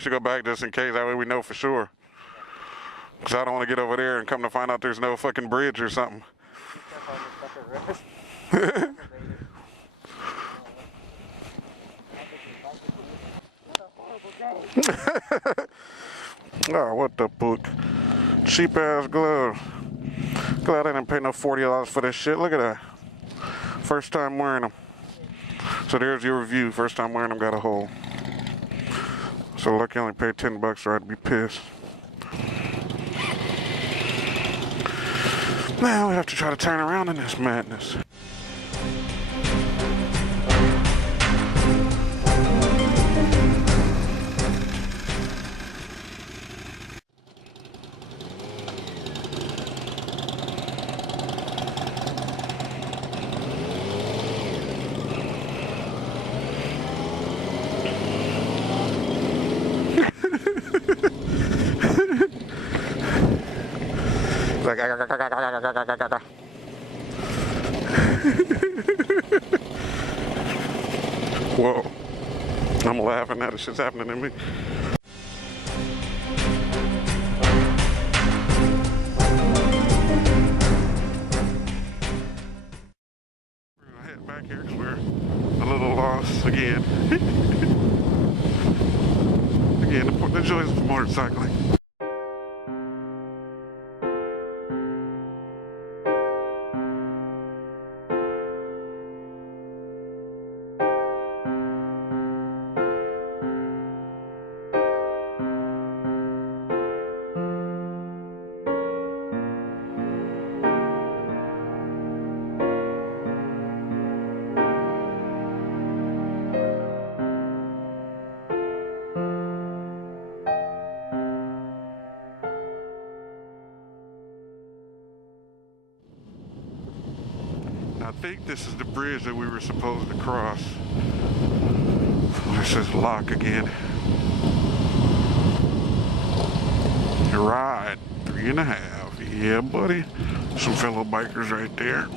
we should go back just in case. That way we know for sure. Because I don't want to get over there and come to find out there's no fucking bridge or something. Oh, what the fuck? Cheap ass glove. Glad I didn't pay no $40 for this shit. Look at that. First time wearing them. So there's your review. First time wearing them, got a hole. So lucky I only paid $10 or I'd be pissed. Now we have to try to turn around in this madness. Like, whoa. I'm laughing at it. Shit's happening to me. We're gonna head back here because we're a little lost again. Again, the joys of motorcycling. I think this is the bridge that we were supposed to cross. This is lock again. Right, 3.5. Yeah, buddy. Some fellow bikers right there.